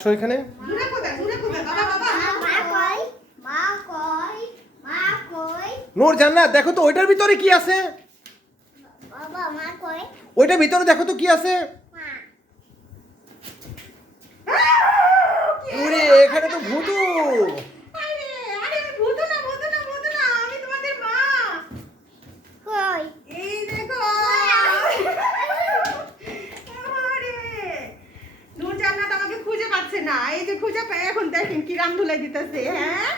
এখানে? নোর মা কই? নূর জান্নাত দেখো তো ওইটার ভিতরে কি আছে? বাবা মা কই? ওইটার ভিতরে দেখো তো কি আছে মা ওরে এখানে তো ভূতু আরে আরে ভূত না ভূত না ভূত না আমি তোমাদের মা কই এই দেখো আরে নূর জান্নাত আমাকে খুঁজে পাচ্ছে না যে এখন দেখেন কি রাম ধুলাই দিতেছে হ্যাঁ?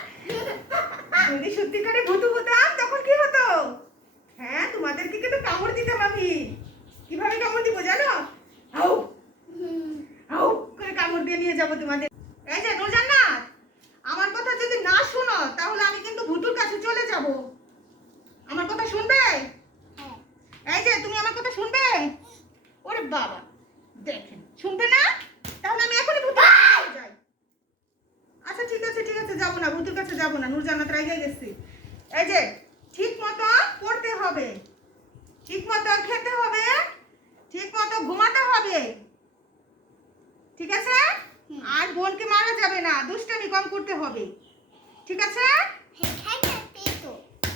যদি সত্যি করে ভূতু হতাম তখন কি হতো? হ্যাঁ তোমাদেরকে কিন্তু কামড় দিতাম আমি। কীভাবে কামড় দিব জানো? আউ! আউ! করে কামড় দিয়ে নিয়ে যাব তোমাদের। এই যে নূর জান্নাত আমার কথা যদি না শোনো তাহলে আমি কিন্তু ভূতুর কাছে চলে যাব। আমার কথা শুনবে? হ্যাঁ। এই যে তুমি আমার কথা শুনবে? ওরে বাবা দেখেন শুনবে না তাহলে আমি এখনই ভূতের কাছে যাই আচ্ছা আছে যাব না ভূতের কাছে যাব না নূর জান্নাত রাইগে গেছি। এই যে ঠিক মতো পড়তে হবে। ঠিক মতো খেতে হবে ঠিক মতো ঘুমাতে হবে। ঠিক আছে? আর বোনকে মারা যাবে না দুষ্টামি কম করতে হবে। ঠিক আছে?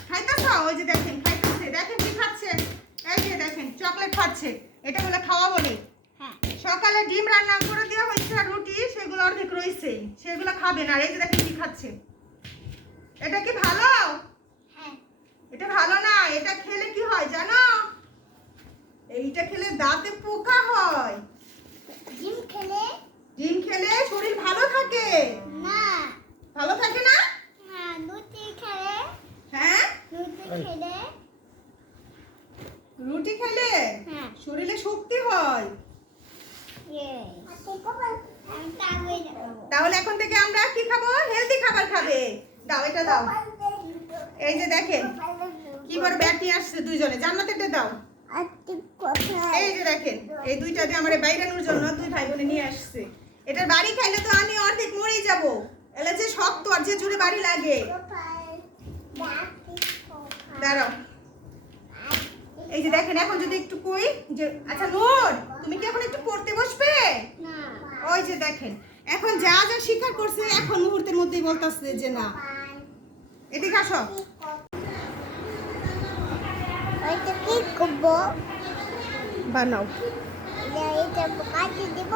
খাইতেছ ওই যে দেখেন খাইতেছে। দেখেন কি খাচ্ছে? এই যে দেখেন চকলেট খাচ্ছে। এটা বলে খাওয়া বলে। সকালে ডিম রান্না করে দেওয়া হয়েছে আর রুটি সেগুলো অর্ধেক রয়েছে। সেগুলো খাবে না এই যে দেখেন কি খাচ্ছে। এটা কি ভালো? হ্যাঁ। এটা ভালো না এটা খেলে কি হয় জানো? এইটা খেলে দাঁতে পোকা হয়। ডিম খেলে? ডিম খেলে শরীর ভালো থাকে? না। ভালো থাকে না? হ্যাঁ রুটি খেলে। হ্যাঁ? রুটি খেলে। রুটি খেলে হ্যাঁ। শরীরে শক্তি হয় ইয়ে আমি তাগই দেবো তাহলে এখন থেকে আমরা কি খাব? হেলদি খাবার খাবে। দাও, এটা দাও। এই যে দেখেন, কি বড় ব্যাগ নিয়ে আসছে দুইজনে। জান্নাতেরটা দাও। এই যে দেখেন, এই দুইটা দিয়ে আমার বাইরানোর জন্য দুই ভাই বোনে নিয়ে আসছে। এটা বাড়ি খাইলে তো আমি অর্ধেক মরেই যাব। এলা যে শক্ত আর যে জুড়ে বাড়ি লাগে। দাঁড়াও। এই যে দেখেন, এখন যদি একটু কই যে আচ্ছা নূর, তুমি কি এখন একটু পড়তে বসবে? ওই যে দেখেন এখন যা যা স্বীকার করছে এখন মুহূর্তের মধ্যেই বলতেছে যে না। এদিকে আসো। কি করব? বানাও। এটা কাটি দিব।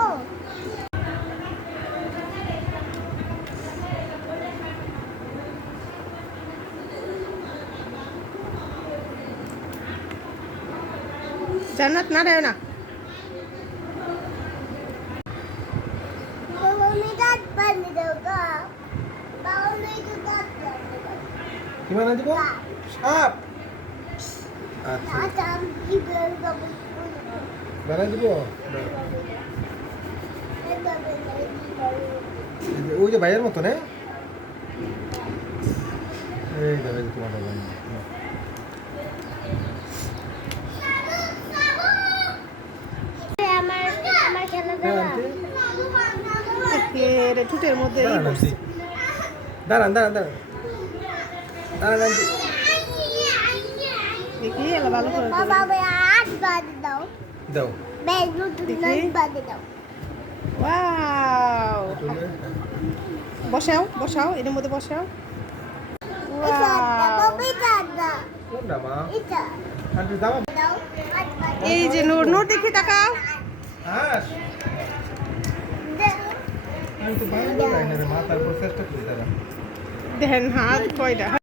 জান্নাত না আমি দাঁত বান্ধে দেবো গা বাবা মেয়ে তো দাঁত বান্ধে দেবো কি দিব সাপ। আচ্ছা। আচ্ছা আমি কি বের করব বানা দিব ওই যে ভাইয়ের মতো না এই তোমার বাবা। আমার আমার খেলা হ্যাঁ, দেওয়া আন্টি। রে ঠুটের মধ্যে দাঁড়ান দাঁড়ান দাঁড়ান দাঁড়ান। দাঁড়ান দেখি এলা ভালো করে দাও। দাও। ওয়াও। বসাও বসাও এর মধ্যে বসাও। এই যে নূর নূর দেখি তাকাও। দেখেন হাত কয়টা